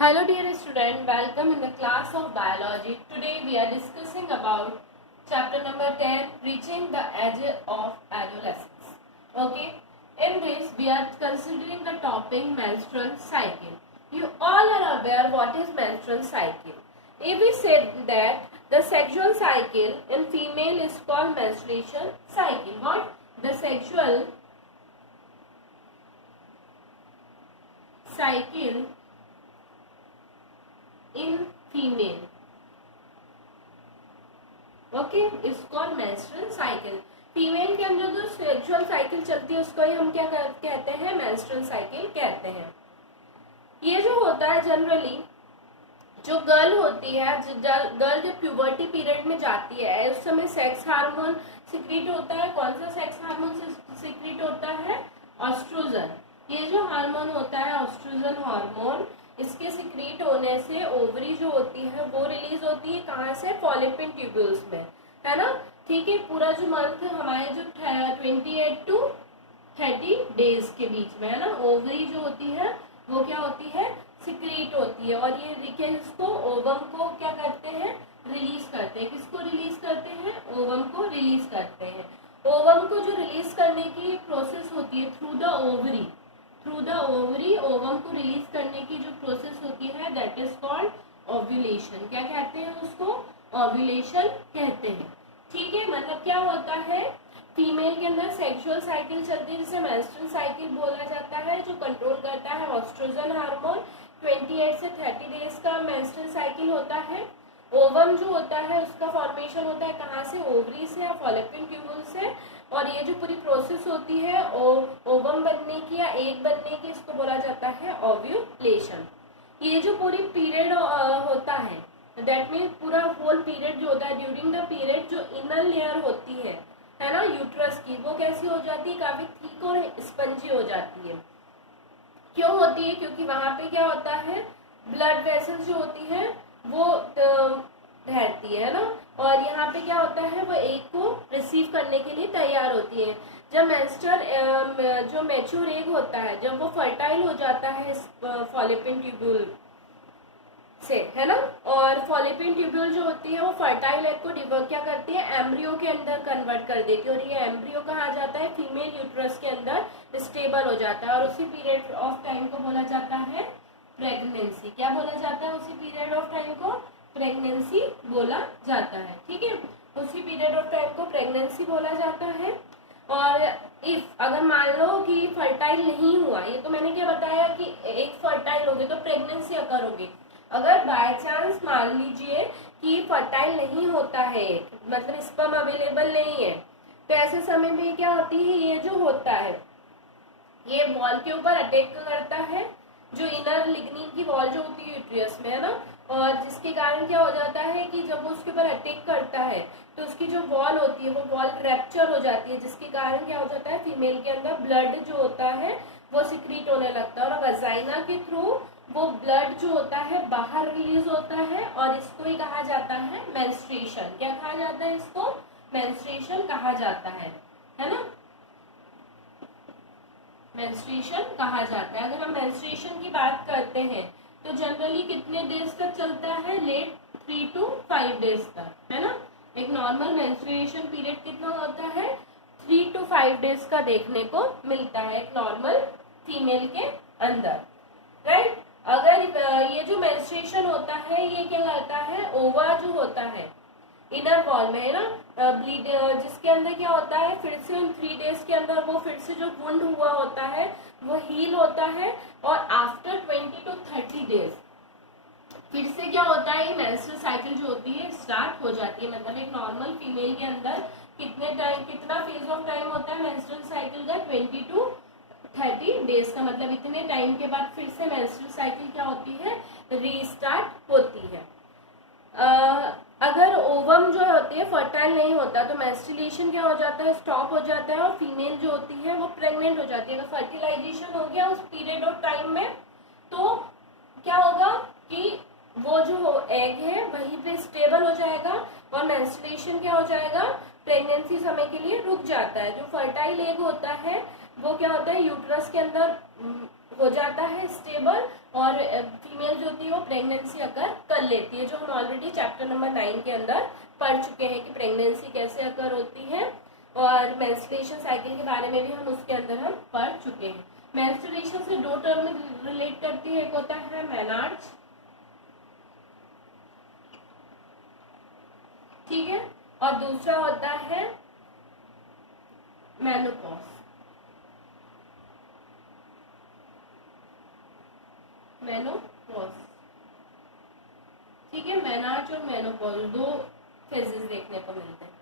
Hello dear student, welcome in the class of biology. Today we are discussing about chapter number 10, reaching the age of adolescence. Okay, in this we are considering the topic menstrual cycle. You all are aware what is menstrual cycle. If we said that the sexual cycle in female is called menstruation cycle. What? The sexual cycle in female, okay, is called menstrual cycle. Female के अंदर जो sexual cycle चलती है उसको ही हम क्या कहते हैं? मेंस्ट्रुअल साइकिल कहते हैं. ये जो होता है जनरली जो गर्ल होती है, गर्ल जब प्यूबर्टी पीरियड में जाती है उस समय सेक्स हार्मोन सिक्रीट होता है. कौन सा सेक्स हार्मोन सिक्रीट होता है? ऑस्ट्रोजन. ये जो हार्मोन होता है ऑस्ट्रोजन हार्मोन, इसके सिक्रीट होने से ओवरी जो होती है वो रिलीज होती है. कहाँ से? फॉलिपिन ट्यूब्यूल्स में, है ना. ठीक है, पूरा जो मंथ हमारे जो 28 to 30 डेज के बीच में, है ना, ओवरी जो होती है वो क्या होती है? सिक्रीट होती है. और ये इसको ओवम को क्या करते हैं? रिलीज करते हैं. किसको रिलीज करते हैं? ओवम को रिलीज करते हैं. ओवम को जो रिलीज करने की प्रोसेस होती है थ्रू द ओवरी, ओवम को रिलीज करने की जो प्रोसेस होती है दैट इज कॉल्ड ओव्यूलेशन. क्या कहते हैं उसको? ओव्यूलेशन कहते हैं. ठीक है, मतलब क्या होता है? फीमेल के अंदर सेक्सुअल साइकिल चलती है जिसे मेंस्ट्रुअल साइकिल बोला जाता है, जो कंट्रोल करता है ऑस्ट्रोजन हार्मोन. 28 से 30 डेज का मेंस्ट्रुअल साइकिल होता है. ओवम जो होता है उसका फॉर्मेशन होता है कहाँ से? ओवरी से या फॉलिपिन ट्यूब्यूल से. और ये जो पूरी प्रोसेस होती है ओवम बनने की या एग बनने की, इसको बोला जाता है ओव्यूलेशन. ये जो पूरी पीरियड होता है दैट मीन पूरा होल पीरियड जो होता है, ड्यूरिंग द पीरियड जो इनर लेयर होती है ना, यूट्रस की, वो कैसी हो जाती है? काफी थिक और स्पंजी हो जाती है. क्यों होती है? क्योंकि वहां पे क्या होता है? ब्लड वेसल्स जो होती है वो रहती है ना. और यहाँ पे क्या होता है? वो एग को रिसीव करने के लिए तैयार होती है. जब मेंस्ट्रुअल जो मैच्योर एग होता है, जब वो फर्टाइल हो जाता है फॉलिपिन ट्यूब्यूल से, है ना, और फॉलिपिन ट्यूब्यूल जो होती है वो फर्टाइल एग को क्या करती है? एम्ब्रियो के अंदर कन्वर्ट कर देती है. और ये एम्ब्रियो कहाँ जाता है? फीमेल यूट्रस के अंदर स्टेबल हो जाता है. और उसी पीरियड ऑफ टाइम को बोला जाता है प्रेगनेंसी. क्या बोला जाता है? उसी पीरियड ऑफ टाइम को प्रेगनेंसी बोला जाता है. ठीक है, उसी पीरियड ऑफ टाइम को प्रेगनेंसी बोला जाता है. और इफ अगर मान लो कि फर्टाइल नहीं हुआ, ये तो मैंने क्या बताया कि एक फर्टाइल होगी तो प्रेगनेंसी अकर होगी. अगर बाय चांस मान लीजिए कि फर्टाइल नहीं होता है, मतलब स्पर्म अवेलेबल नहीं है, तो ऐसे समय में क्या होती है? ये जो होता है ये वॉल के ऊपर अटैक करता है, जो इनर लिग्निन की वॉल जो होती है यूट्रियस में, है ना. और जिसके कारण क्या हो जाता है कि जब वो उसके ऊपर अटैक करता है तो उसकी जो वॉल होती है वो वॉल रैप्चर हो जाती है, जिसके कारण क्या हो जाता है? फीमेल के अंदर ब्लड जो होता है वो सिक्रीट होने लगता है. और वजाइना के थ्रू वो ब्लड जो होता है बाहर रिलीज होता है. और इसको ही कहा जाता है मेंस्ट्रुएशन. क्या कहा जाता है इसको? मेंस्ट्रुएशन कहा जाता है ना. मेंस्ट्रुएशन कहा जाता है. अगर हम मेंस्ट्रुएशन की बात करते हैं तो जनरली कितने डेज तक चलता है? लेट 3 to 5 डेज तक, है ना. एक नॉर्मल मेंस्ट्रुएशन पीरियड कितना होता है? 3 to 5 डेज का देखने को मिलता है एक नॉर्मल फीमेल के अंदर, राइट. अगर ये जो मेंस्ट्रुएशन होता है ये क्या करता है? ओवा जो होता है इनर वॉल में, है ना, ब्लीड, जिसके अंदर क्या होता है? फिर से उन 3 डेज के अंदर वो फिर से जो वुंड हुआ होता है वो हील होता है. और आफ्टर 20 to 30 डेज फिर से क्या होता है? ये मेंस्ट्रुअल साइकिल जो होती है स्टार्ट हो जाती है. मतलब एक नॉर्मल फीमेल के अंदर कितना फेज ऑफ टाइम होता है मेंस्ट्रुअल साइकिल का? 20 to 30 डेज का. मतलब इतने टाइम के बाद फिर से मेंस्ट्रुअल साइकिल क्या होती है? रीस्टार्ट होती है. अगर ओवम जो होती है फर्टाइल नहीं होता तो मेंस्ट्रुएशन क्या हो जाता है? स्टॉप हो जाता है. और फीमेल जो होती है वो प्रेग्नेंट हो जाती है. अगर फर्टिलाइजेशन हो गया उस पीरियड ऑफ टाइम में तो क्या होगा कि वो जो एग है वहीं पे स्टेबल हो जाएगा और मेंस्ट्रुएशन क्या हो जाएगा? प्रेगनेंसी समय के लिए रुक जाता है. जो फर्टाइल एग होता है वो क्या होता है? यूट्रस के अंदर हो जाता है स्टेबल, और फीमेल जो होती है वो प्रेगनेंसी अकर कर लेती है, जो हम ऑलरेडी चैप्टर नंबर 9 के अंदर पढ़ चुके हैं कि प्रेगनेंसी कैसे अकर होती है, और मेंस्ट्रुएशन साइकिल के बारे में भी हम उसके अंदर हम पढ़ चुके हैं। मेंस्ट्रुएशन से दो टर्म रिलेट करती है, एक होता है मेनार्ज, ठीक है, और दूसरा होता है मेनोपॉज। मेनोपॉज, ठीक है, मेनार्ज और मेनोपॉज दो फेजेस देखने को मिलते हैं।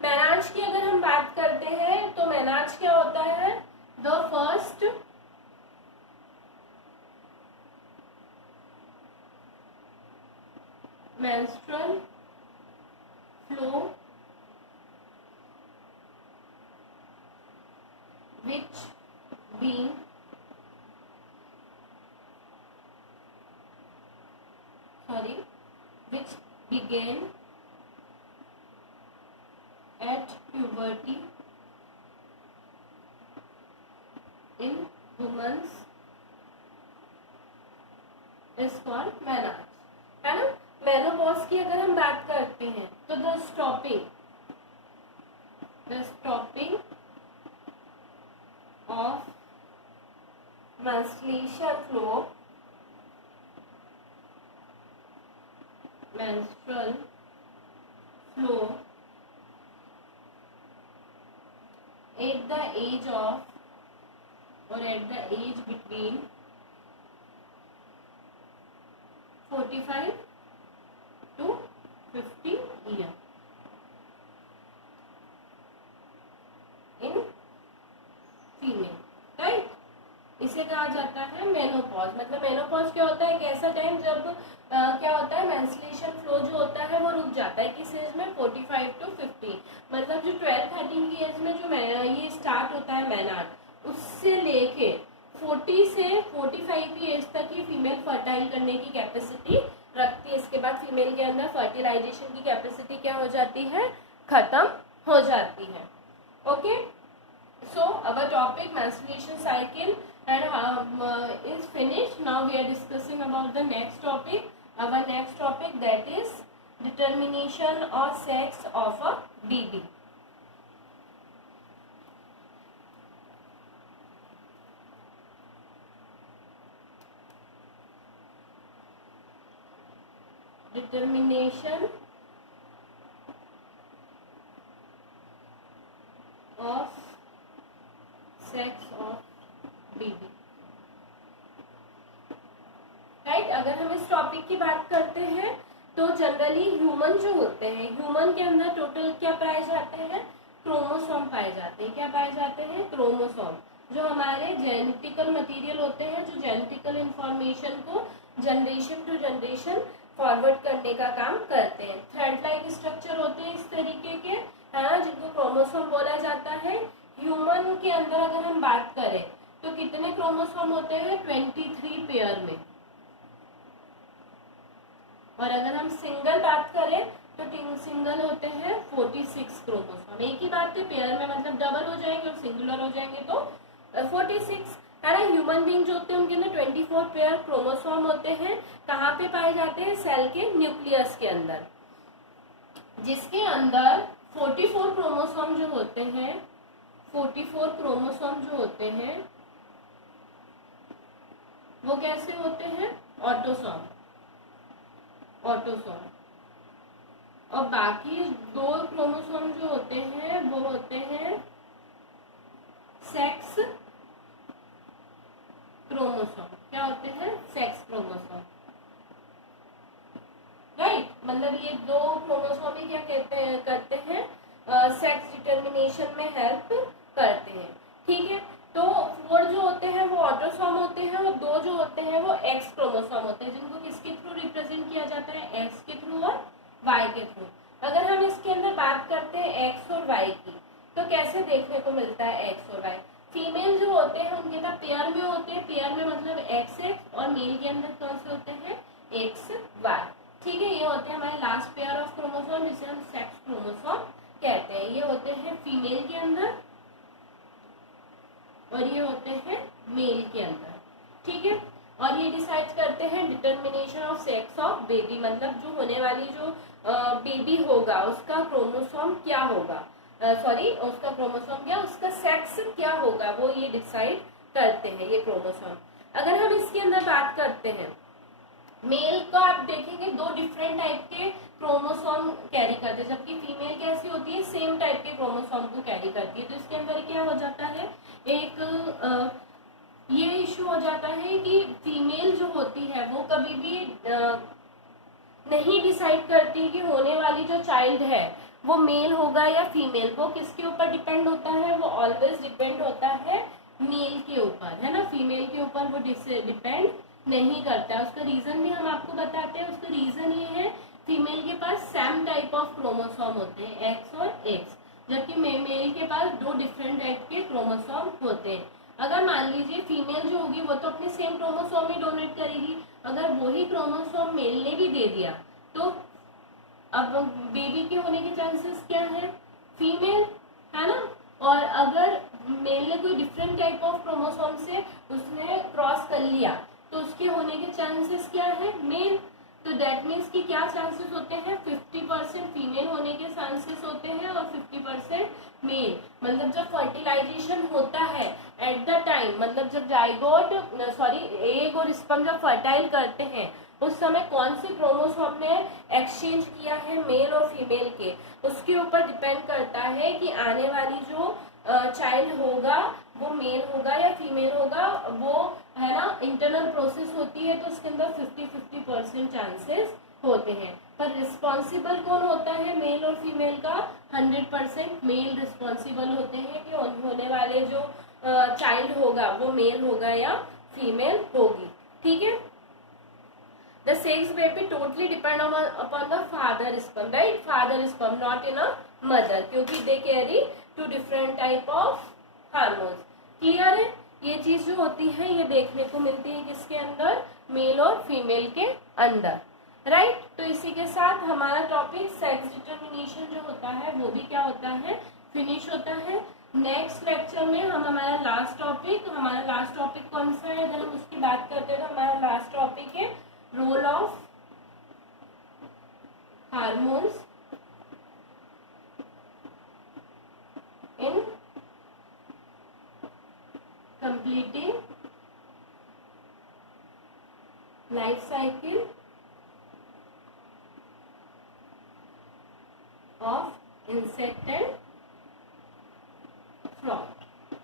मेनार्ज की अगर हम बात करते हैं तो मेनार्ज क्या होता है, the first menstrual flow which being which began at puberty in humans is called menarche, है ना। मेनोपॉज की अगर हम बात करते हैं तो the stopping of menstruation flow, menstrual flow at the age of or at the age between 45 to 50 years in female, right. इसे कहा जाता है मेनोपॉज। मतलब मेनोपॉज क्या होता है, एक ऐसा टाइम जब क्या होता है, मेंस्ट्रुएशन फ्लो जो होता है वो रुक जाता है। किस एज में, 45 to 50, मतलब जो 12-13 की एज में जो ये स्टार्ट होता है मेनार्च, उससे लेके 40 से 45 की एज तक ही फीमेल फर्टाइल करने की कैपेसिटी रखती है। इसके बाद फीमेल के अंदर फर्टिलाइजेशन की कैपेसिटी क्या हो जाती है, खत्म हो जाती है। Okay, so our topic menstruation cycle and is finished. Now we are discussing about the next topic. Our next topic, that is determination or sex of a baby. Determination of sex of baby, right. अगर हम इस topic की बात करते हैं तो generally human जो होते हैं, ह्यूमन के अंदर टोटल क्या पाए जाते हैं, क्रोमोसोम पाए जाते हैं। क्या पाए जाते हैं, क्रोमोसोम, जो हमारे जेनेटिकल मटेरियल होते हैं, जो जेनेटिकल इंफॉर्मेशन को जनरेशन टू जनरेशन फॉरवर्ड करने का काम करते हैं। थ्रेड लाइक स्ट्रक्चर होते हैं इस तरीके के, हाँ, जिनको क्रोमोसोम बोला जाता है। ह्यूमन के अंदर अगर हम बात करें तो कितने क्रोमोसोम होते हैं, 23 पेयर में, और अगर हम सिंगल बात करें तो सिंगल होते हैं 46 क्रोमोसोम। एक ही बात है, पेयर में मतलब डबल हो जाएंगे और सिंगुलर हो जाएंगे तो 46, है ना। ह्यूमन बीइंग जो होते हैं उनके अंदर 24 पेयर क्रोमोसोम होते हैं। कहाँ पे पाए जाते हैं, सेल के न्यूक्लियस के अंदर, जिसके अंदर 44 क्रोमोसोम जो होते हैं, 44 क्रोमोसोम जो होते हैं वो कैसे होते हैं, ऑटोसोम, और बाकी 2 क्रोमोसोम जो होते हैं वो होते हैं सेक्स क्रोमोसोम। क्या होते हैं, सेक्स क्रोमोसोम, राइट। मतलब ये 2 क्रोमोसोम ही क्या करते हैं, सेक्स डिटर्मिनेशन में हेल्प करते हैं, ठीक है। तो 4 जो होते हैं वो ऑटोसोम होते हैं, और 2 जो होते हैं वो एक्स क्रोमोसोम होते हैं, जिनको किसके थ्रू रिप्रेजेंट किया जाता है, एक्स के थ्रू और वाई के थ्रू। अगर हम इसके अंदर बात करते हैं एक्स और वाई की, तो कैसे देखने को मिलता है एक्स और वाई। फीमेल जो होते हैं उनके पास पेयर में होते हैं, पेयर में मतलब एक्स एक्स, और मेल के अंदर कौन से होते हैं, एक्स वाई, ठीक है। ये होते हैं हमारे लास्ट पेयर ऑफ क्रोमोसोम, जिसे हम सेक्स क्रोमोसोम कहते हैं। ये होते हैं फीमेल के अंदर और ये होते हैं मेल के अंदर, ठीक है। और ये डिसाइड करते हैं determination of sex of baby, मतलब जो होने वाली जो बेबी होगा उसका क्रोमोसोम क्या होगा, उसका क्रोमोसोम क्या, उसका सेक्स क्या होगा, वो ये डिसाइड करते हैं ये क्रोमोसोम। अगर हम इसके अंदर बात करते हैं मेल का, आप देखेंगे 2 डिफरेंट टाइप के क्रोमोसोम कैरी करते हैं, जबकि फीमेल कैसी होती है, सेम टाइप के क्रोमोसोम को कैरी करती है। तो इसके अंदर क्या हो जाता है, एक ये इशू हो जाता है कि फीमेल जो होती है वो कभी भी नहीं डिसाइड करती कि होने वाली जो चाइल्ड है वो मेल होगा या फीमेल। वो किसके ऊपर डिपेंड होता है, वो ऑलवेज डिपेंड होता है मेल के ऊपर, है ना, फीमेल के ऊपर वो डिपेंड नहीं करता है। उसका रीजन भी हम आपको बताते हैं। उसका रीजन ये है, फीमेल के पास सेम टाइप ऑफ क्रोमोसोम होते हैं, एक्स और एक्स, जबकि मेल के पास 2 डिफरेंट टाइप के क्रोमोसोम होते हैं। अगर मान लीजिए फीमेल जो होगी वो तो अपने सेम क्रोमोसोम ही डोनेट करेगी, अगर वही क्रोमोसोम मेल ने भी दे दिया तो अब बेबी के होने के चांसेस क्या है, फीमेल, है ना। और अगर मेल ने कोई डिफरेंट टाइप ऑफ क्रोमोसोम से उसने क्रॉस कर लिया तो उसके होने के चांसेस क्या है, मेल। तो दैट मीन्स कि क्या चांसेस होते हैं, 50% फीमेल होने के चांसेस होते हैं और 50% मेल। मतलब जब फर्टिलाइजेशन होता है एट द टाइम, मतलब जब एग और स्पर्म जब फर्टाइल करते हैं उस समय कौन से क्रोमोसोम ने एक्सचेंज किया है मेल और फीमेल के, उसके ऊपर डिपेंड करता है कि आने वाली जो चाइल्ड होगा वो मेल होगा या फीमेल होगा। वो है ना इंटरनल प्रोसेस होती है तो उसके अंदर 50-50% चांसेस होते हैं। पर रिस्पॉन्सिबल कौन होता है मेल और फीमेल का, 100% मेल रिस्पॉन्सिबल होते हैं कि होने वाले जो चाइल्ड होगा वो मेल होगा या फीमेल होगी। ठीक है। The sex baby totally depend upon the father sperm, right? Father sperm, not in a mother, क्योंकि they carry 2 different type of hormones. Clear है? ये चीज जो होती है ये देखने को मिलती है किसके अंदर, मेल और फीमेल के अंदर, राइट। तो इसी के साथ हमारा टॉपिक सेक्स डिटर्मिनेशन जो होता है वो भी क्या होता है, फिनिश होता है। नेक्स्ट लेक्चर में हम हमारा लास्ट टॉपिक कौन सा है, अगर हम उसकी बात करते हैं तो हमारा लास्ट टॉपिक है role of hormones in completing life cycle of insect and frog,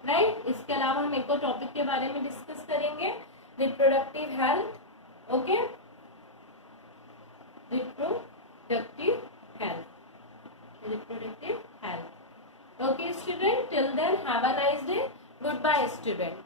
right. इसके अलावा हम एक और टॉपिक के बारे में डिस्कस करेंगे, reproductive health. Okay, reproductive health. Okay student, till then have a nice day. Goodbye student.